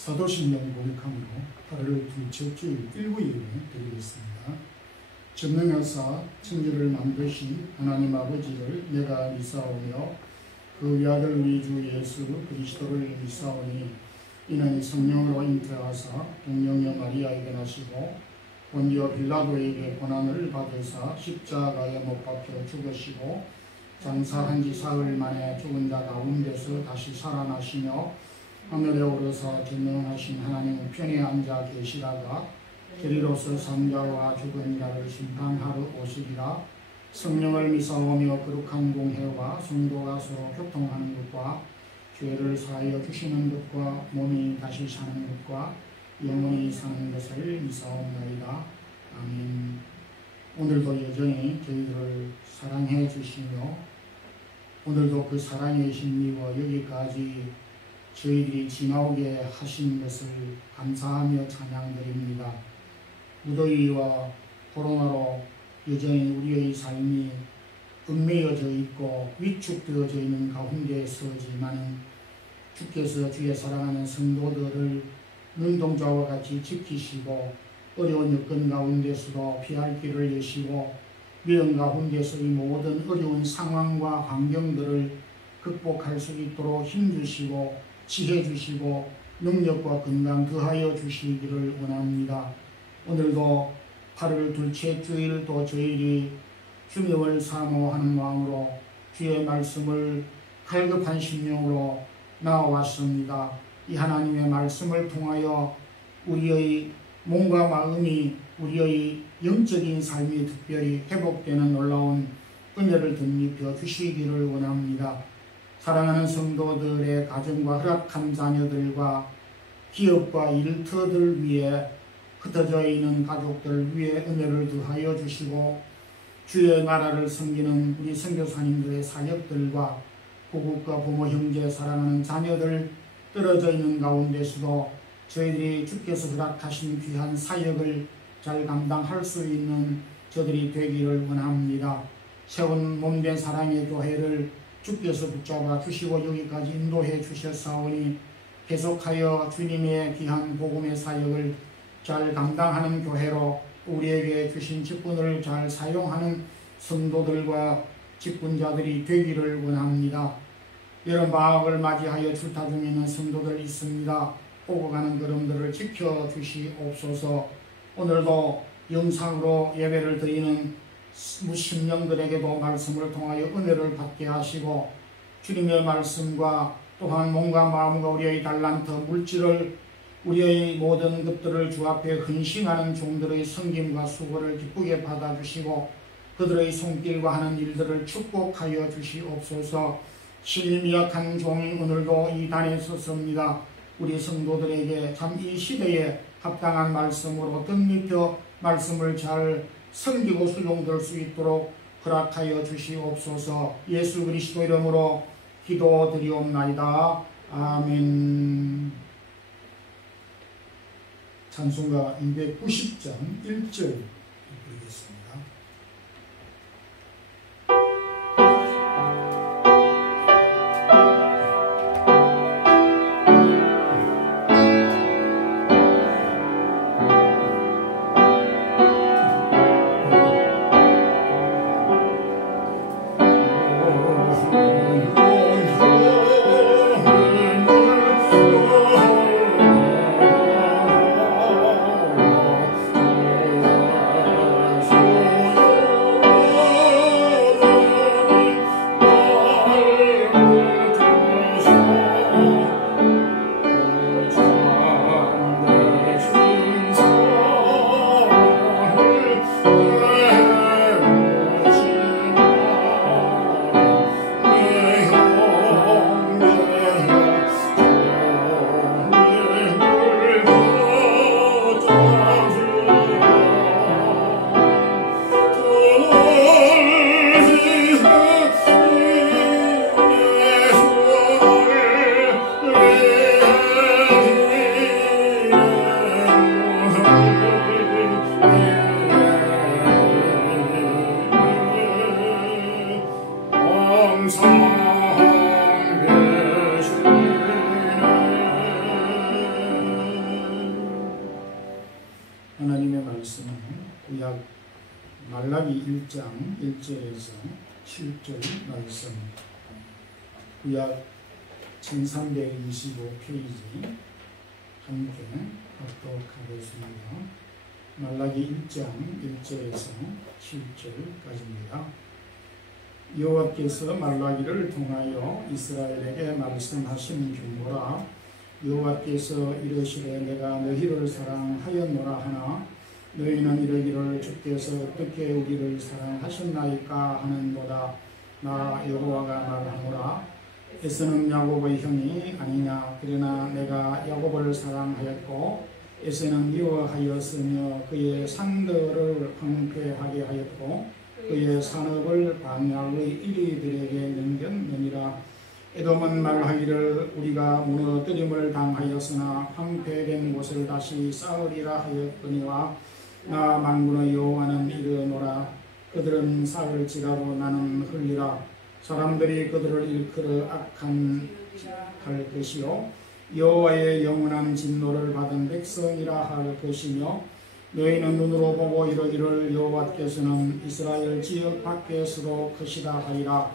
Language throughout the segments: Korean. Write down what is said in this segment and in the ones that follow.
사도신경 고백함으로 8월 둘째 주일 일부 예배 드리겠습니다. 전능하사 천지를 만드신 하나님 아버지를 내가 믿사오며 그 외아들 우리 주 예수 그리스도를 믿사오니 이는 성령으로 잉태하사 동정녀 마리아에게 나시고 본디오 빌라도에게 고난을 받으사 십자가에 못 박혀 죽으시고 장사한 지 사흘 만에 죽은 자 가운데서 다시 살아나시며 하늘에 오르사 전능하신 하나님 편에 앉아 계시다가 저리로서 산자와 죽은 자를 심판하러 오시리라. 성령을 믿사오며 거룩한 공회와 성도가 서로 교통하는 것과 죄를 사하여 주시는 것과 몸이 다시 사는 것과 영원히 사는 것을 믿사옵나이다. 아멘. 오늘도 여전히 저희들을 사랑해 주시며 오늘도 그 사랑의 심리와 여기까지 저희들이 지나오게 하신 것을 감사하며 찬양드립니다. 무더위와 코로나로 여전히 우리의 삶이 얽매여져 있고 위축되어져 있는 가운데서지만 주께서 주의 사랑하는 성도들을 눈동자와 같이 지키시고 어려운 여건 가운데서도 피할 길을 여시고 위험 가운데서의 모든 어려운 상황과 환경들을 극복할 수 있도록 힘주시고 지혜 주시고 능력과 건강 더하여 주시기를 원합니다. 오늘도 8월 둘째 주일도 저희들이 주님을 사모하는 마음으로 주의 말씀을 갈급한 심령으로 나와왔습니다. 이 하나님의 말씀을 통하여 우리의 몸과 마음이 우리의 영적인 삶이 특별히 회복되는 놀라운 은혜를 덧입혀 주시기를 원합니다. 사랑하는 성도들의 가정과 허락한 자녀들과 기업과 일터들 위해 흩어져 있는 가족들 위해 은혜를 더하여 주시고 주의 나라를 섬기는 우리 선교사님들의 사역들과 고국과 부모 형제 사랑하는 자녀들 떨어져 있는 가운데서도 저희들이 주께서 허락하신 귀한 사역을 잘 감당할 수 있는 저들이 되기를 원합니다. 세운 몸된 사랑의 교회를 주께서 붙잡아 주시고 여기까지 인도해 주셨사오니 계속하여 주님의 귀한 복음의 사역을 잘 감당하는 교회로 우리에게 주신 직분을 잘 사용하는 성도들과 직분자들이 되기를 원합니다. 이런 방학을 맞이하여 출타 중에 있는 성도들 있습니다. 오고 가는 걸음들을 지켜주시옵소서. 오늘도 영상으로 예배를 드리는 무심령들에게도 말씀을 통하여 은혜를 받게 하시고 주님의 말씀과 또한 몸과 마음과 우리의 달란트 물질을 우리의 모든 것들을 주 앞에 헌신하는 종들의 섬김과 수고를 기쁘게 받아주시고 그들의 손길과 하는 일들을 축복하여 주시옵소서. 신이 미약한 종이 오늘도 이 단에 섰습니다. 우리 성도들에게 참 이 시대에 합당한 말씀으로 덧입혀 말씀을 잘 섬기고 수용될 수 있도록 허락하여 주시옵소서. 예수 그리스도 이름으로 기도드리옵나이다. 아멘. 찬송가 290장 1절 부르겠습니다. Oh 말라기 1장 1절에서 7절 말씀, 구약 1325페이지 함께 합독하겠습니다. 말라기 1장 1절에서 7절까지입니다. 여호와께서 말라기를 통하여 이스라엘에게 말씀하신 경고라. 여호와께서 이르시되 내가 너희를 사랑하였노라 하나 너희는 이르기를 주께서 어떻게 우리를 사랑하셨나이까 하는도다. 나 여호와가 말하노라. 에서는 야곱의 형이 아니냐. 그러나 내가 야곱을 사랑하였고 에서는 미워하였으며 그의 산들을 황폐하게 하였고 그의 산업을 광야의 이리들에게 넘겼느니라. 에돔은 말하기를 우리가 무너뜨림을 당하였으나 황폐된 곳을 다시 쌓으리라 하였거니와 나 만군의 여호와는 이르노라. 그들은 쌓을지라도 나는 흘리라. 사람들이 그들을 일컬어 악한 할 것이요 여호와의 영원한 진노를 받은 백성이라 할 것이며 너희는 눈으로 보고 이르기를 여호와께서는 이스라엘 지역 밖에서도 크시다 하리라.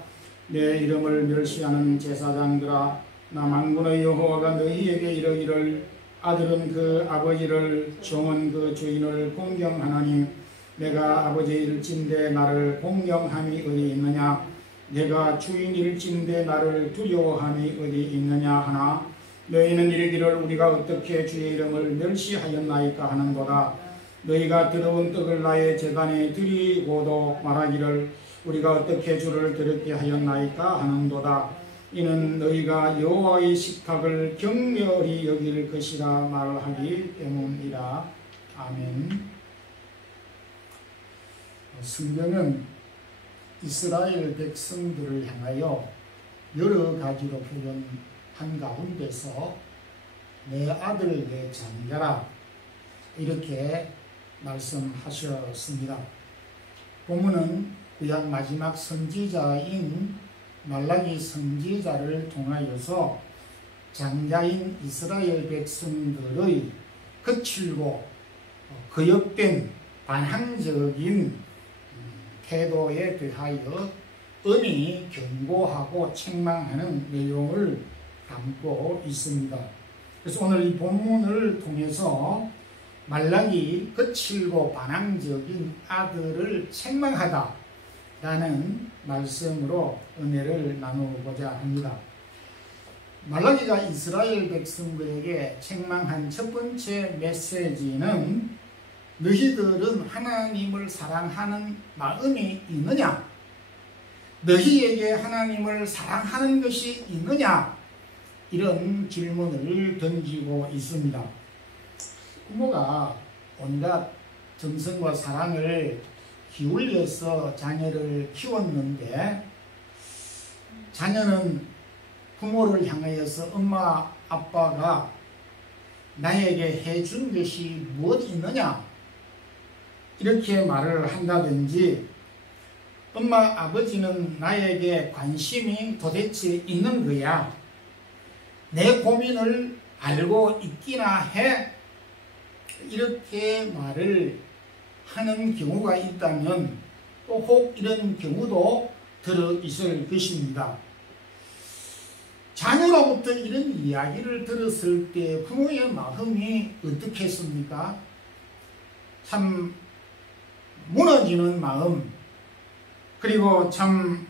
내 이름을 멸시하는 제사장들아, 나 만군의 여호와가 너희에게 이르기를 아들은 그 아버지를 종은 그 주인을 공경하나니 내가 아버지일진데 나를 공경함이 어디 있느냐. 내가 주인일진데 나를 두려워함이 어디 있느냐 하나 너희는 이르기를 우리가 어떻게 주의 이름을 멸시하였나이까 하는도다. 너희가 더러운 떡을 나의 제단에 드리고도 말하기를 우리가 어떻게 주를 더럽게 하였나이까 하는도다. 이는 너희가 여호와의 식탁을 경멸히 여길 것이라 말하기 때문이라. 아멘. 성경은 이스라엘 백성들을 향하여 여러 가지로 표현한 가운데서 내 아들 내 장자라 이렇게 말씀하셨습니다. 본문은 구약 마지막 선지자인 말라기 선지자를 통하여서 장자인 이스라엘 백성들의 거칠고 거역된 반항적인 태도에 대하여 엄히 경고하고 책망하는 내용을 담고 있습니다. 그래서 오늘 이 본문을 통해서 말라기 거칠고 반항적인 아들을 책망하다 라는 말씀으로 은혜를 나누고자 합니다. 말라기가 이스라엘 백성들에게 책망한 첫 번째 메시지는 너희들은 하나님을 사랑하는 마음이 있느냐? 너희에게 하나님을 사랑하는 것이 있느냐? 이런 질문을 던지고 있습니다. 부모가 온갖 정성과 사랑을 기울여서 자녀를 키웠는데 자녀는 부모를 향하여서 엄마 아빠가 나에게 해준 것이 무엇 있느냐 이렇게 말을 한다든지 엄마 아버지는 나에게 관심이 도대체 있는 거야, 내 고민을 알고 있기나 해, 이렇게 말을 하는 경우가 있다면 또 혹 이런 경우도 들어있을 것입니다. 자녀로부터 이런 이야기를 들었을 때 부모의 마음이 어떻겠습니까? 참 무너지는 마음, 그리고 참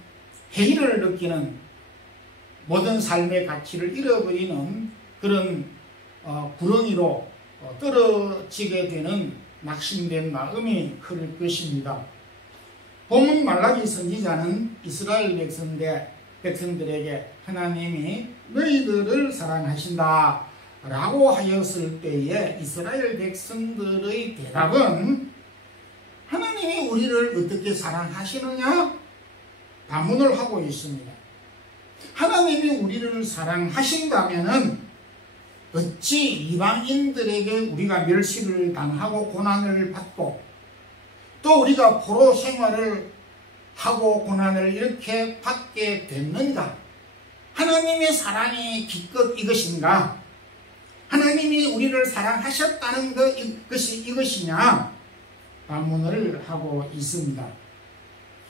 회의를 느끼는, 모든 삶의 가치를 잃어버리는 그런 구렁이로 떨어지게 되는 낙심된 마음이 클 것입니다. 본문 말라기 선지자는 이스라엘 백성들에게 하나님이 너희들을 사랑하신다 라고 하였을 때에 이스라엘 백성들의 대답은 하나님이 우리를 어떻게 사랑하시느냐? 반문을 하고 있습니다. 하나님이 우리를 사랑하신다면은 어찌 이방인들에게 우리가 멸시를 당하고 고난을 받고 또 우리가 포로 생활을 하고 고난을 이렇게 받게 됐는가? 하나님의 사랑이 기껏 이것인가? 하나님이 우리를 사랑하셨다는 것이 이것이냐? 반문을 하고 있습니다.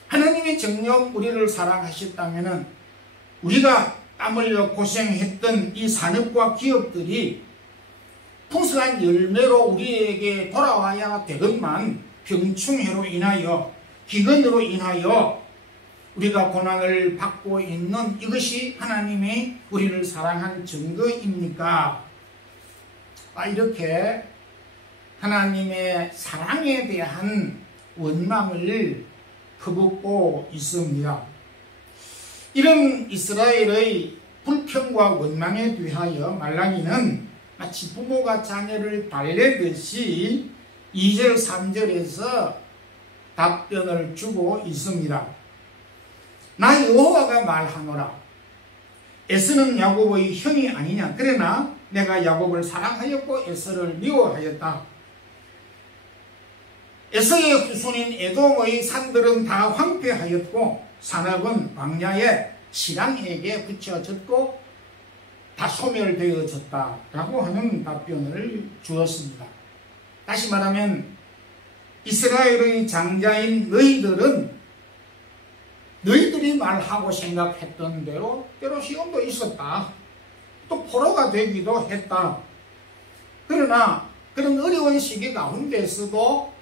하나님의 정녕 우리를 사랑하셨다면 우리가 땀 흘려 고생했던 이 산업과 기업들이 풍성한 열매로 우리에게 돌아와야 되건만 병충해로 인하여 기근으로 인하여 우리가 고난을 받고 있는 이것이 하나님의 우리를 사랑한 증거입니까? 이렇게 하나님의 사랑에 대한 원망을 퍼붓고 있습니다. 이런 이스라엘의 불평과 원망에 대하여 말라기는 마치 부모가 자녀를 달래듯이 2절 3절에서 답변을 주고 있습니다. 나 여호와가 말하노라. 에서는 야곱의 형이 아니냐. 그러나 내가 야곱을 사랑하였고 에서를 미워하였다. 에서의 후손인 에돔의 산들은 다 황폐하였고 산업은 광야에 시랑에게 붙여졌고 다 소멸되어졌다 라고 하는 답변을 주었습니다. 다시 말하면 이스라엘의 장자인 너희들이 말하고 생각했던 대로 때로 시험도 있었다. 또 포로가 되기도 했다. 그러나 그런 어려운 시기 가운데서도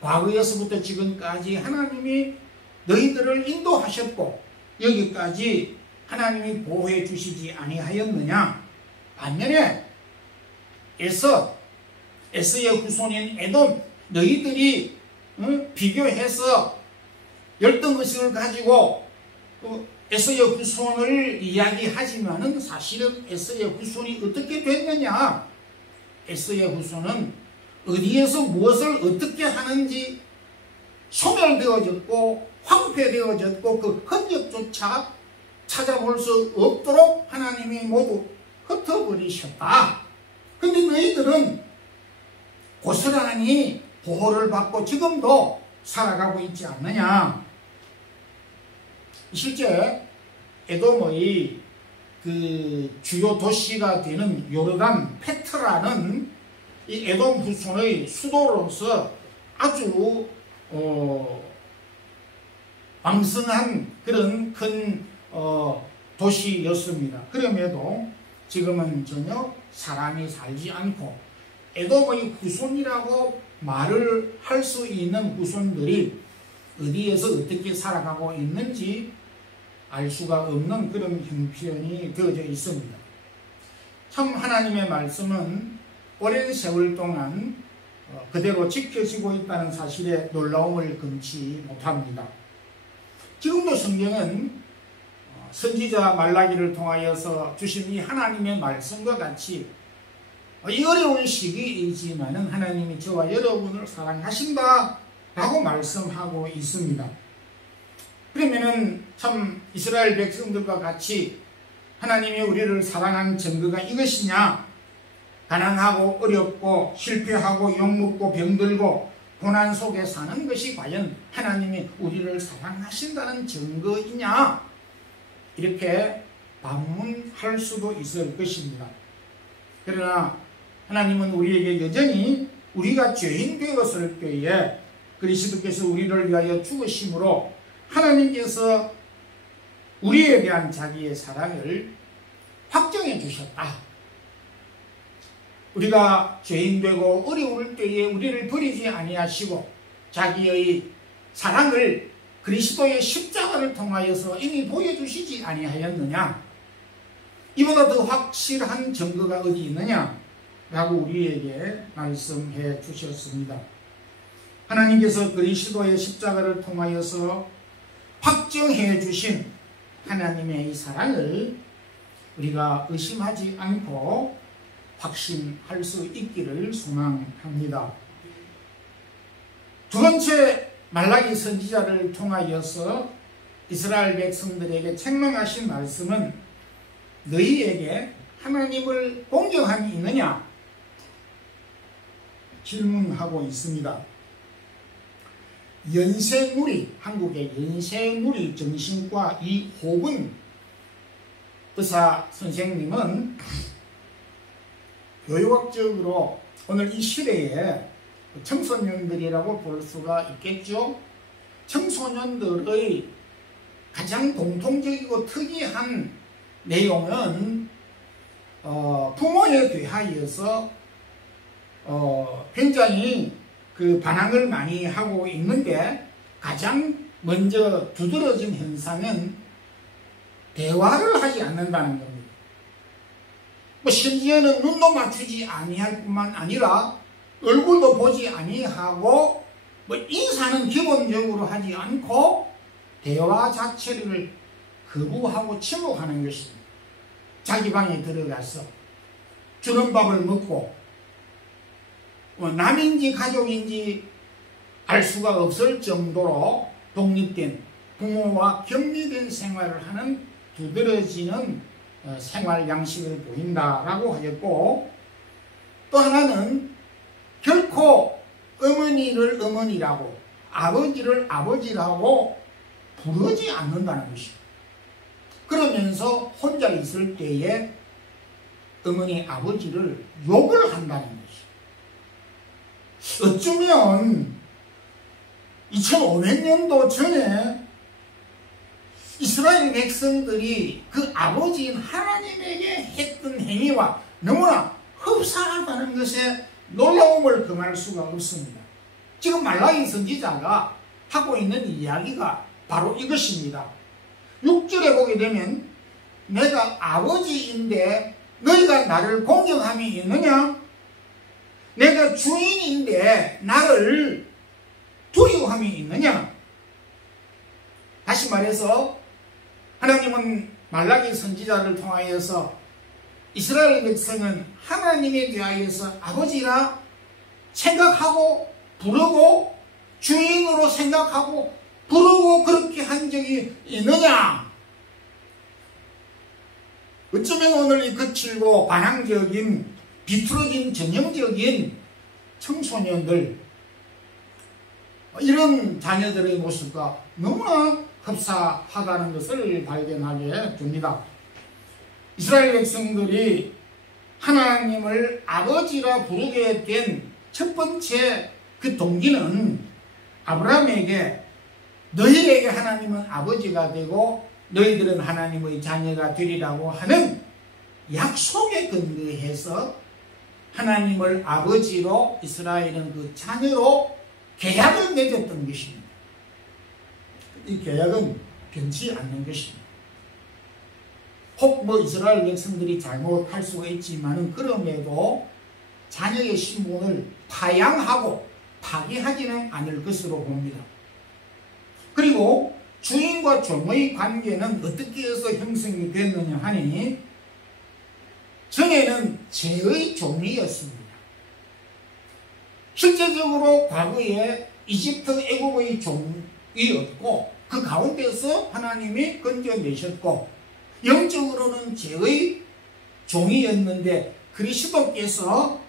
과거에서부터 지금까지 하나님이 너희들을 인도하셨고 여기까지 하나님이 보호해 주시지 아니하였느냐. 반면에 에서의 후손인 에돔 너희들이 비교해서 열등의식을 가지고 에서의 후손을 이야기하지만은 사실은 에서의 후손이 어떻게 됐느냐. 에서의 후손은 어디에서 무엇을 어떻게 하는지 소멸되어졌고 황폐되어졌고 그 흔적조차 찾아볼 수 없도록 하나님이 모두 흩어버리셨다. 근데 너희들은 고스란히 보호를 받고 지금도 살아가고 있지 않느냐. 실제 에돔의 그 주요 도시가 되는 요르단 페트라는 이 에돔 후손의 수도로서 아주 왕성한 그런 큰 도시였습니다. 그럼에도 지금은 전혀 사람이 살지 않고 에돔의 후손이라고 말을 할 수 있는 후손들이 어디에서 어떻게 살아가고 있는지 알 수가 없는 그런 형편이 되어져 있습니다. 참 하나님의 말씀은 오랜 세월 동안 그대로 지켜지고 있다는 사실에 놀라움을 금치 못합니다. 지금도 성경은 선지자 말라기를 통하여서 주신 이 하나님의 말씀과 같이 이 어려운 시기이지만은 하나님이 저와 여러분을 사랑하신다 라고 말씀하고 있습니다. 그러면은 참 이스라엘 백성들과 같이 하나님이 우리를 사랑한 증거가 이것이냐? 가난하고 어렵고 실패하고 욕먹고 병들고 고난 속에 사는 것이 과연 하나님이 우리를 사랑하신다는 증거이냐? 이렇게 반문할 수도 있을 것입니다. 그러나 하나님은 우리에게 여전히 우리가 죄인 되었을 때에 그리스도께서 우리를 위하여 죽으심으로 하나님께서 우리에 대한 자기의 사랑을 확정해 주셨다. 우리가 죄인 되고 어려울 때에 우리를 버리지 아니하시고 자기의 사랑을 그리스도의 십자가를 통하여서 이미 보여주시지 아니하였느냐. 이보다 더 확실한 증거가 어디 있느냐 라고 우리에게 말씀해 주셨습니다. 하나님께서 그리스도의 십자가를 통하여서 확정해 주신 하나님의 이 사랑을 우리가 의심하지 않고 확신할 수 있기를 소망합니다. 두 번째 말라기 선지자를 통하여서 이스라엘 백성들에게 책망하신 말씀은 너희에게 하나님을 공경함이 있느냐 질문하고 있습니다. 연세무리, 한국의 연세무리 정신과 이호근 의사 선생님은 교육학적으로 오늘 이 시대에 청소년들이라고 볼 수가 있겠죠. 청소년들의 가장 공통적이고 특이한 내용은 부모에 대하여서 굉장히 그 반항을 많이 하고 있는데, 가장 먼저 두드러진 현상은 대화를 하지 않는다는 겁니다. 뭐 심지어는 눈도 맞추지 아니할 뿐만 아니라 얼굴도 보지 아니하고 뭐 인사는 기본적으로 하지 않고 대화 자체를 거부하고 침묵하는 것입니다. 자기 방에 들어가서 주는 밥을 먹고 남인지 가족인지 알 수가 없을 정도로 독립된 부모와 격리된 생활을 하는 두드러지는 생활 양식을 보인다라고 하였고, 또 하나는 결코 어머니를 어머니라고 아버지를 아버지라고 부르지 않는다는 것입니다. 그러면서 혼자 있을 때에 어머니 아버지를 욕을 한다는 것입니다. 어쩌면 2500년도 전에 이스라엘 백성들이 그 아버지인 하나님에게 했던 행위와 너무나 흡사하다는 것에 놀라움을 금할 수가 없습니다. 지금 말라기 선지자가 하고 있는 이야기가 바로 이것입니다. 6절에 보게 되면 내가 아버지인데 너희가 나를 공경함이 있느냐? 내가 주인인데 나를 두려움이 있느냐? 다시 말해서 하나님은 말라기 선지자를 통하여서 이스라엘 백성은 하나님에 대하여서 아버지라 생각하고 부르고 주인으로 생각하고 부르고 그렇게 한 적이 있느냐? 어쩌면 오늘 이 거칠고 반항적인 비틀어진 전형적인 청소년들, 이런 자녀들의 모습과 너무나 흡사하다는 것을 발견하게 됩니다. 이스라엘 백성들이 하나님을 아버지라 부르게 된 첫 번째 그 동기는 아브라함에게 너희에게 하나님은 아버지가 되고 너희들은 하나님의 자녀가 되리라고 하는 약속에 근거해서 하나님을 아버지로 이스라엘은 그 자녀로 계약을 맺었던 것입니다. 이 계약은 변치 않는 것입니다. 혹 뭐 이스라엘 백성들이 잘못할 수가 있지만은 그럼에도 자녀의 신분을 파양하고 파괴하지는 않을 것으로 봅니다. 그리고 주인과 종의 관계는 어떻게 해서 형성이 됐느냐 하니, 전에는 죄의 종이었습니다. 실제적으로 과거에 이집트 애국의 종이었고 그 가운데서 하나님이 건져내셨고, 영적으로는 죄의 종이었는데 그리스도께서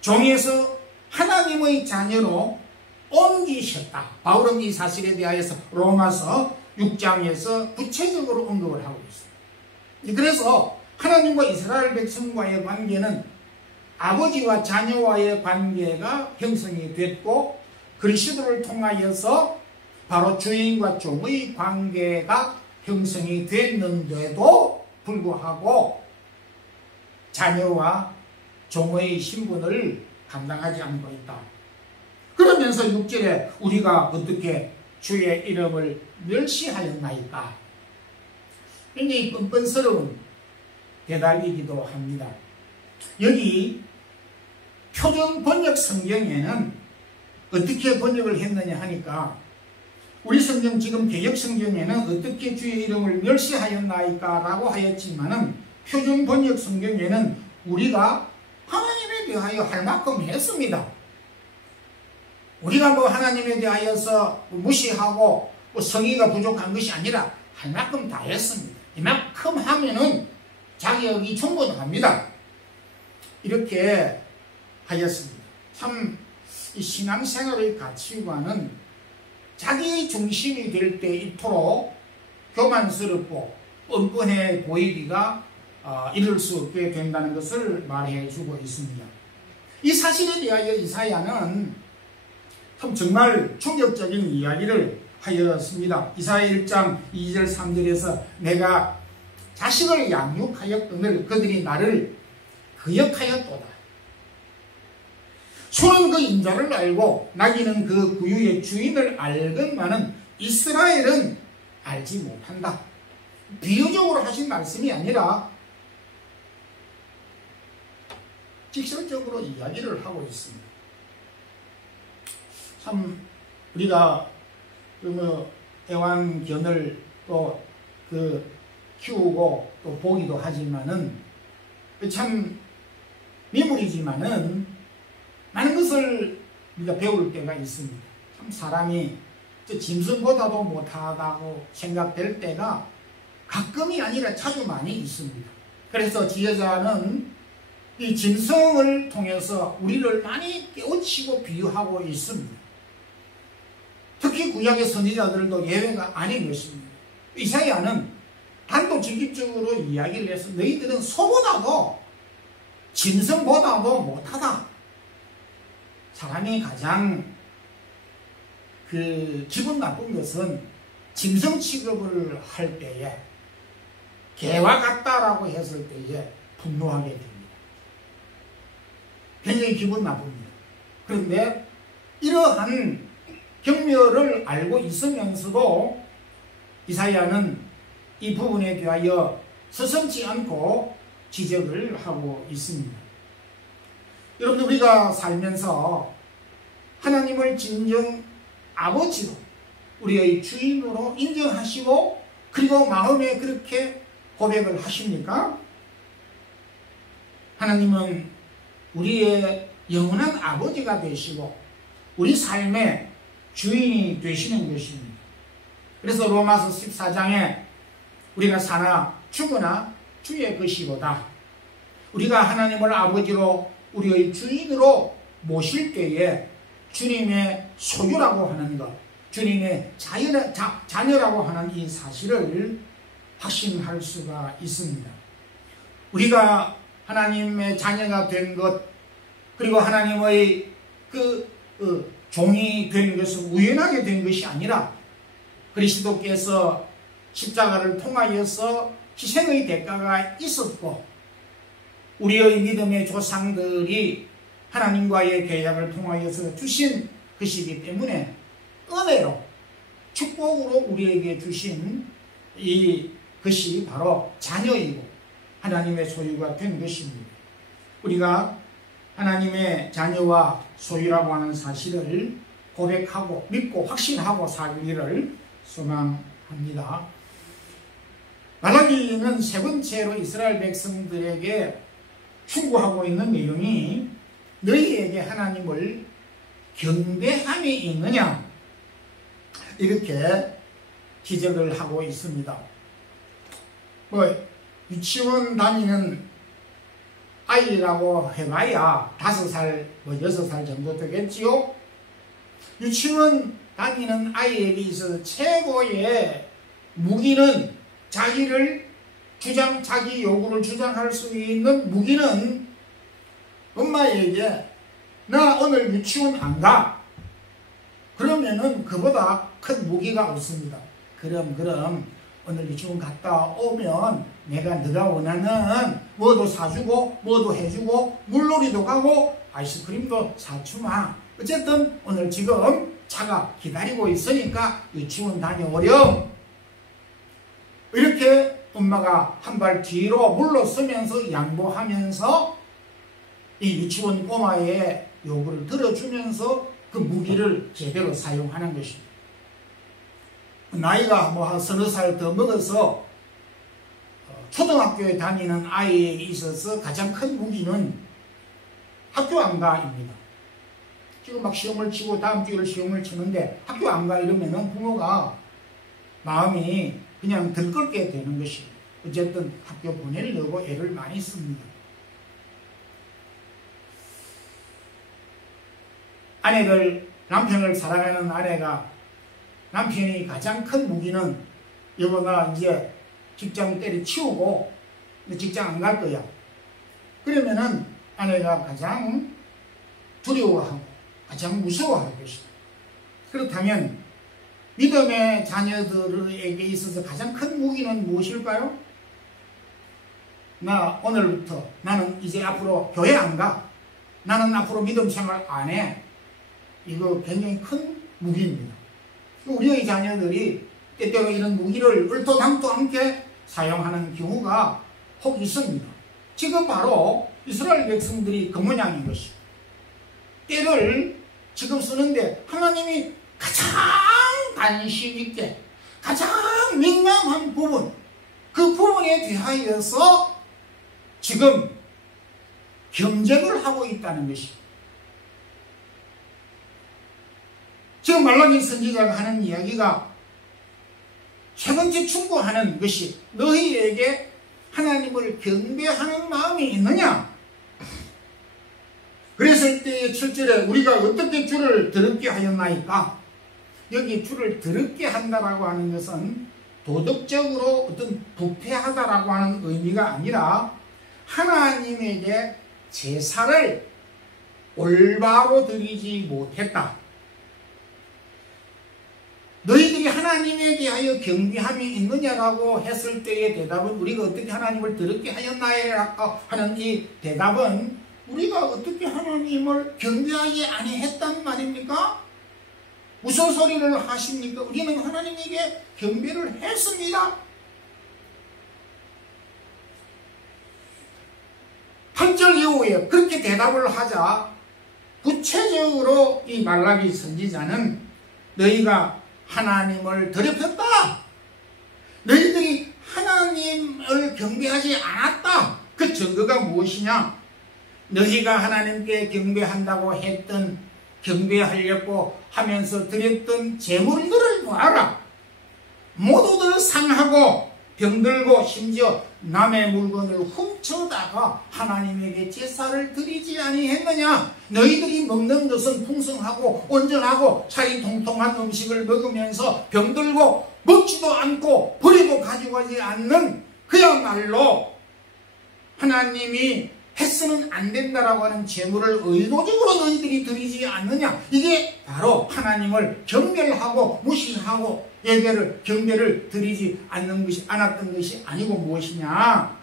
종에서 하나님의 자녀로 옮기셨다. 바울은 이 사실에 대하여서 로마서 6장에서 구체적으로 언급을 하고 있습니다. 그래서 하나님과 이스라엘 백성과의 관계는 아버지와 자녀와의 관계가 형성이 됐고, 그리스도를 통하여서 바로 주인과 종의 관계가 형성이 됐는데도 불구하고 자녀와 종의 신분을 감당하지 않고 있다. 그러면서 6절에 우리가 어떻게 주의 이름을 멸시하였나이까? 굉장히 뻔뻔스러운 대답이기도 합니다. 여기 표준 번역 성경에는 어떻게 번역을 했느냐 하니까, 우리 성경 지금 개역 성경에는 어떻게 주의 이름을 멸시하였나이까 라고 하였지만은 표준 번역 성경에는 우리가 하나님에 대하여 할 만큼 했습니다. 우리가 뭐 하나님에 대하여서 무시하고 뭐 성의가 부족한 것이 아니라 할 만큼 다 했습니다. 이만큼 하면은 자격이 충분합니다. 이렇게 하였습니다. 참 이 신앙생활의 가치관은 자기 중심이 될 때 이토록 교만스럽고 뻔뻔해 보이기가 이룰 수 없게 된다는 것을 말해 주고 있습니다. 이 사실에 대하여 이사야는 참 정말 충격적인 이야기를 하였습니다. 이사야 1장 2절 3절에서 내가 자식을 양육하였거늘 그들이 나를 거역하였도다. 소는 그 인자를 알고 나귀는 그 구유의 주인을 알건만은 이스라엘은 알지 못한다. 비유적으로 하신 말씀이 아니라 직설적으로 이야기를 하고 있습니다. 참 우리가 애완견을 또 키우고 또 보기도 하지만은 참 미물이지만은 많은 것을 우리가 배울 때가 있습니다. 참 사람이 짐승보다도 못하다고 생각될 때가 가끔이 아니라 자주 많이 있습니다. 그래서 지혜자는 이 짐승을 통해서 우리를 많이 깨우치고 비유하고 있습니다. 특히 구약의 선지자들도 예외가 아닌 것입니다. 이사야는 단도직입적으로 이야기를 해서 너희들은 소보다도 짐승보다도 못하다. 사람이 가장 기분 나쁜 것은 짐승 취급을 할 때에 개와 같다라고 했을 때에 분노하게 됩니다. 굉장히 기분 나쁩니다. 그런데 이러한 경멸을 알고 있으면서도 이사야는 이 부분에 대하여 서슴지 않고 지적을 하고 있습니다. 여러분들 우리가 살면서 하나님을 진정 아버지로 우리의 주인으로 인정하시고 그리고 마음에 그렇게 고백을 하십니까? 하나님은 우리의 영원한 아버지가 되시고 우리 삶의 주인이 되시는 것입니다. 그래서 로마서 14장에 우리가 사나 죽으나 주의 것이로다. 우리가 하나님을 아버지로 우리의 주인으로 모실 때에 주님의 소유라고 하는 것, 주님의 자녀라고 하는 이 사실을 확신할 수가 있습니다. 우리가 하나님의 자녀가 된 것, 그리고 하나님의 종이 된 것은 우연하게 된 것이 아니라 그리스도께서 십자가를 통하여서 희생의 대가가 있었고 우리의 믿음의 조상들이 하나님과의 계약을 통하여서 주신 것이기 때문에 은혜로 축복으로 우리에게 주신 이 것이 바로 자녀이고 하나님의 소유가 된 것입니다. 우리가 하나님의 자녀와 소유라고 하는 사실을 고백하고 믿고 확신하고 살기를 소망합니다. 말라기는 세 번째로 이스라엘 백성들에게 충고하고 있는 내용이 너희에게 하나님을 경배함이 있느냐 이렇게 지적을 하고 있습니다. 유치원 다니는 아이라고 해봐야 5살, 6살 정도 되겠지요. 유치원 다니는 아이에게 있어서 최고의 무기는 자기 요구를 주장할 수 있는 무기는 엄마에게 나 오늘 유치원 안 가. 그러면은 그보다 큰 무기가 없습니다. 그럼 오늘 유치원 갔다 오면 내가 네가 원하는 뭐도 사주고 뭐도 해주고 물놀이도 가고 아이스크림도 사주마. 어쨌든 오늘 지금 차가 기다리고 있으니까 유치원 다녀오렴. 이렇게 엄마가 한 발 뒤로 물러서면서 양보하면서 이 유치원 꼬마의 요구를 들어주면서 그 무기를 제대로 사용하는 것입니다. 나이가 한 서너 살 더 먹어서 초등학교에 다니는 아이에게 있어서 가장 큰 무기는 학교 안 가입니다. 지금 막 시험을 치고 다음 주에 시험을 치는데 학교 안 가 이러면은 부모가 마음이 그냥 들끓게 되는 것입니다. 어쨌든 학교 보내려고 애를 많이 씁니다. 남편을 사랑하는 아내가 남편이 가장 큰 무기는 여보 나 이제 직장 때려치우고 직장 안 갈 거야. 그러면은 아내가 가장 두려워하고 가장 무서워할 것이다. 그렇다면 믿음의 자녀들에게 있어서 가장 큰 무기는 무엇일까요? 나 오늘부터 나는 이제 앞으로 교회 안 가. 나는 앞으로 믿음 생활 안 해. 이거 굉장히 큰 무기입니다. 우리의 자녀들이 때때로 이런 무기를 얼토당토 않게 사용하는 경우가 혹 있습니다. 지금 바로 이스라엘 백성들이 그 모양인 것이죠. 때를 지금 쓰는데 하나님이 가장 관심 있게 가장 민감한 부분, 그 부분에 대하여서 지금 경쟁을 하고 있다는 것입니다. 지금 말라기 선지자가 하는 이야기가 세 번째 충고하는 것이 너희에게 하나님을 경배하는 마음이 있느냐? 그랬을 때의 7절에 우리가 어떻게 주를 더럽게 하였나이까? 여기 주를 더럽게 한다라고 하는 것은 도덕적으로 어떤 부패하다라고 하는 의미가 아니라 하나님에게 제사를 올바로 드리지 못했다. 너희들이 하나님에 대하여 경배함이 있느냐라고 했을 때의 대답은 우리가 어떻게 하나님을 더럽게 하였나요? 하는 이 대답은 우리가 어떻게 하나님을 경배하지 아니했단 말입니까? 무슨 소리를 하십니까? 우리는 하나님에게 경배를 했습니다. 8절 이후에 그렇게 대답을 하자 구체적으로 이 말라기 선지자는 너희가 하나님을 더럽혔다. 너희들이 하나님을 경배하지 않았다. 그 증거가 무엇이냐? 너희가 하나님께 경배한다고 했던 경배하려고 하면서 드렸던 제물들을 보아라. 모두들 상하고 병들고 심지어 남의 물건을 훔쳐다가 하나님에게 제사를 드리지 아니했느냐? 너희들이 먹는 것은 풍성하고 온전하고 살이 통통한 음식을 먹으면서 병들고 먹지도 않고 버리고 가지고 가지 않는 그야말로 하나님이 해서는 안 된다라고 하는 제물을 의도적으로 너희들이 드리지 않느냐? 이게 바로 하나님을 경멸하고 무시하고 예배를 경배를 드리지 않았던 것이 아니고 무엇이냐?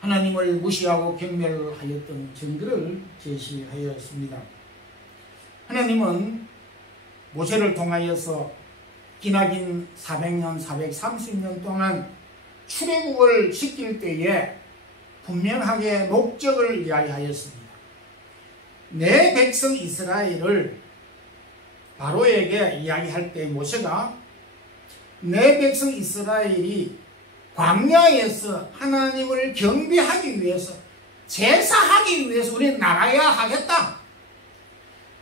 하나님을 무시하고 경멸을 하였던 증거를 제시하였습니다. 하나님은 모세를 통하여서 기나긴 400년, 430년 동안 출애굽을 시킬 때에 분명하게 목적을 이야기하였습니다. 내 백성 이스라엘을 바로에게 이야기할 때 모세가 내 백성 이스라엘이 광야에서 하나님을 경배하기 위해서 제사하기 위해서 우리는 나가야 하겠다.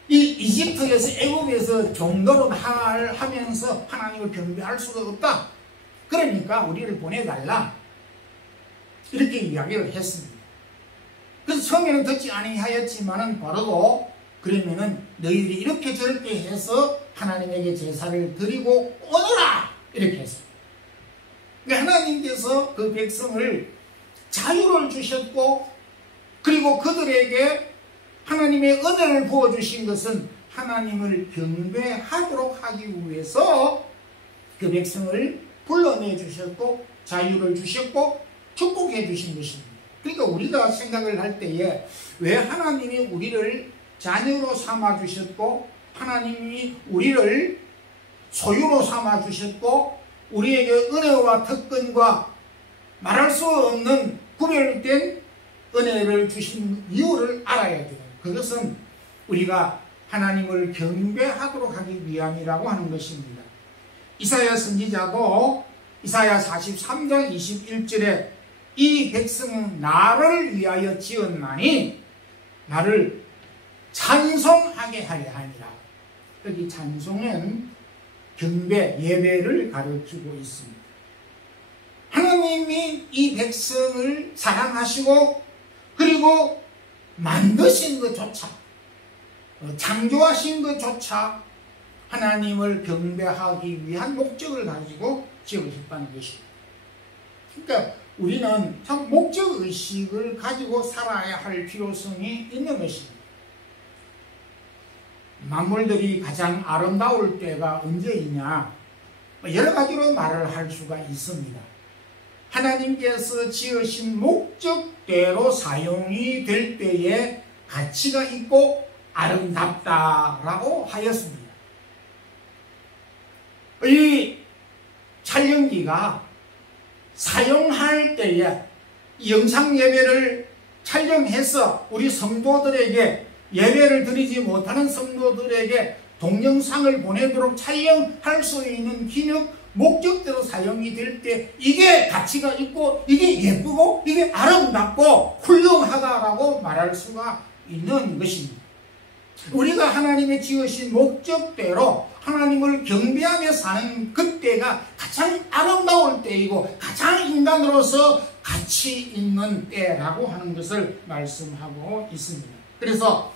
이 이집트에서 애굽에서 종노릇 하면서 하나님을 경배할 수가 없다. 그러니까 우리를 보내달라. 이렇게 이야기를 했습니다. 그래서 처음에는 듣지 아니하였지만은 바로도 그러면은 너희들이 이렇게 저렇게 해서 하나님에게 제사를 드리고 오너라 이렇게 했습니다. 그러니까 하나님께서 그 백성을 자유를 주셨고 그리고 그들에게 하나님의 은혜를 부어주신 것은 하나님을 경배하도록 하기 위해서 그 백성을 불러내 주셨고 자유를 주셨고 축복해 주신 것입니다. 그러니까 우리가 생각을 할 때에 왜 하나님이 우리를 자녀로 삼아 주셨고 하나님이 우리를 소유로 삼아 주셨고 우리에게 은혜와 특권과 말할 수 없는 구별된 은혜를 주신 이유를 알아야 돼요. 그것은 우리가 하나님을 경배하도록 하기 위함이라고 하는 것입니다. 이사야 선지자도 이사야 43장 21절에 이 백성은 나를 위하여 지었나니 나를 찬송하게 하려 하니라. 여기 찬송은 경배, 예배를 가르치고 있습니다. 하나님이 이 백성을 사랑하시고 그리고 만드신 것조차 창조하신 것조차 하나님을 경배하기 위한 목적을 가지고 지으셨다는 것입니다. 그러니까 우리는 참 목적의식을 가지고 살아야 할 필요성이 있는 것입니다. 만물들이 가장 아름다울 때가 언제이냐, 여러 가지로 말을 할 수가 있습니다. 하나님께서 지으신 목적대로 사용이 될 때에 가치가 있고 아름답다라고 하였습니다. 이 촬영기가 사용할 때에 영상 예배를 촬영해서 우리 성도들에게, 예배를 드리지 못하는 성도들에게 동영상을 보내도록 촬영할 수 있는 기능, 목적대로 사용이 될 때 이게 가치가 있고 이게 예쁘고 이게 아름답고 훌륭하다라고 말할 수가 있는 것입니다. 우리가 하나님의 지으신 목적대로 하나님을 경배하며 사는 그때가 가장 아름다울 때이고 가장 인간으로서 가치 있는 때라고 하는 것을 말씀하고 있습니다. 그래서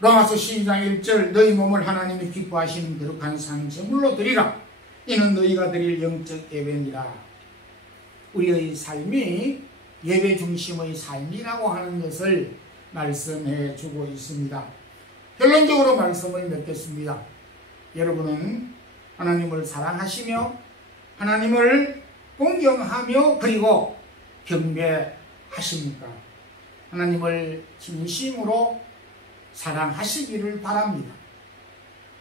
로마서 12장 1절 너희 몸을 하나님이 기뻐하시는 거룩한 산 제물로 드리라. 이는 너희가 드릴 영적 예배니라. 우리의 삶이 예배 중심의 삶이라고 하는 것을 말씀해 주고 있습니다. 결론적으로 말씀을 맺겠습니다. 여러분은 하나님을 사랑하시며 하나님을 공경하며 그리고 경배하십니까? 하나님을 진심으로 사랑하시기를 바랍니다.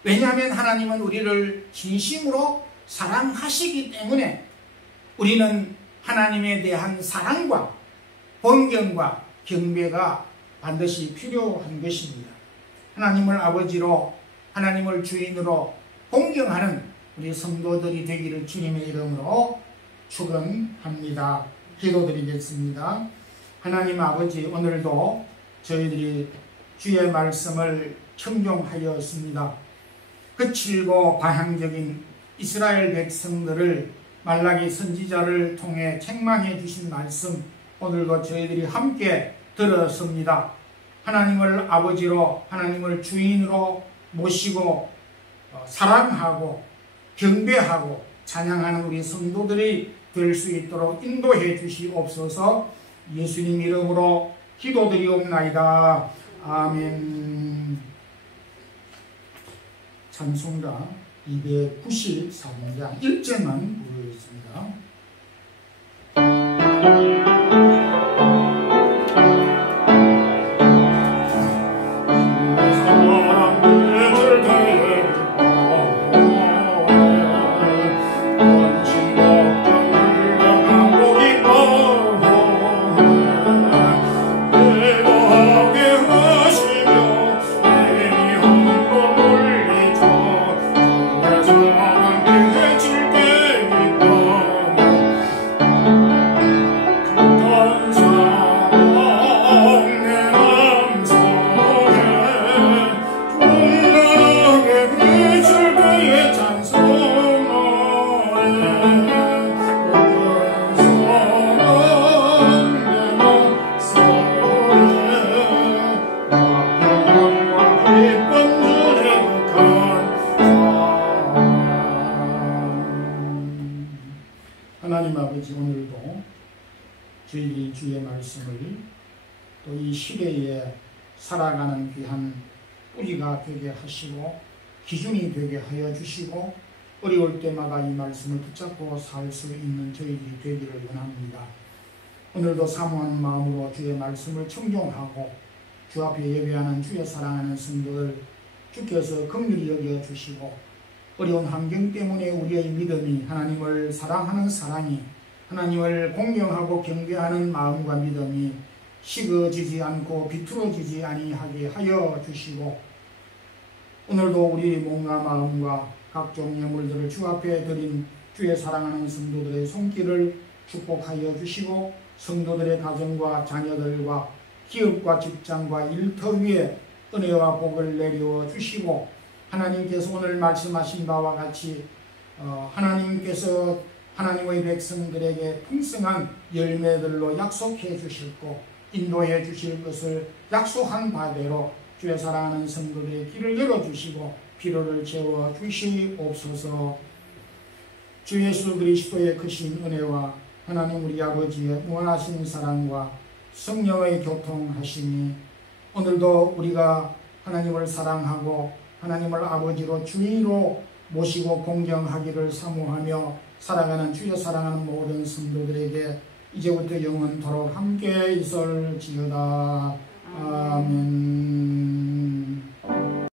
왜냐하면 하나님은 우리를 진심으로 사랑하시기 때문에 우리는 하나님에 대한 사랑과 공경과 경배가 반드시 필요한 것입니다. 하나님을 아버지로, 하나님을 주인으로 공경하는 우리 성도들이 되기를 주님의 이름으로 축원합니다. 기도드리겠습니다. 하나님 아버지, 오늘도 저희들이 주의 말씀을 청종하였습니다. 거칠고 반항적인 이스라엘 백성들을 말라기 선지자를 통해 책망해 주신 말씀, 오늘도 저희들이 함께 들었습니다. 하나님을 아버지로, 하나님을 주인으로 모시고 사랑하고 경배하고 찬양하는 우리 성도들이 될 수 있도록 인도해 주시옵소서. 예수님 이름으로 기도드리옵나이다. 아멘. 찬송가 293장 1절만 부르겠습니다. 하나님 아버지, 오늘도 저희들이 주의 말씀을 또 이 시대에 살아가는 귀한 뿌리가 되게 하시고 기준이 되게 하여 주시고 어려울 때마다 이 말씀을 붙잡고 살 수 있는 저희들이 되기를 원합니다. 오늘도 사모하는 마음으로 주의 말씀을 청종하고 주 앞에 예배하는 주의 사랑하는 성도들 주께서 긍휼히 여겨 주시고 어려운 환경 때문에 우리의 믿음이, 하나님을 사랑하는 사랑이, 하나님을 공경하고 경배하는 마음과 믿음이 식어지지 않고 비틀어지지 아니하게 하여 주시고 오늘도 우리 몸과 마음과 각종 예물들을 주 앞에 드린 주의 사랑하는 성도들의 손길을 축복하여 주시고 성도들의 가정과 자녀들과 기업과 직장과 일터 위에 은혜와 복을 내려 주시고 하나님께서 오늘 말씀하신 바와 같이 하나님께서 하나님의 백성들에게 풍성한 열매들로 약속해 주셨고 인도해 주실 것을 약속한 바대로 주의 사랑하는 성도들의 길을 열어주시고 필요를 채워 주시옵소서. 주 예수 그리스도의 크신 은혜와 하나님 우리 아버지의 무한하신 사랑과 성령의 교통하심이 오늘도 우리가 하나님을 사랑하고 하나님을 아버지로 주의로 모시고 공경하기를 사모하며 살아가는 주여 사랑하는 모든 성도들에게 이제부터 영원토록 함께 있을지어다. 아멘.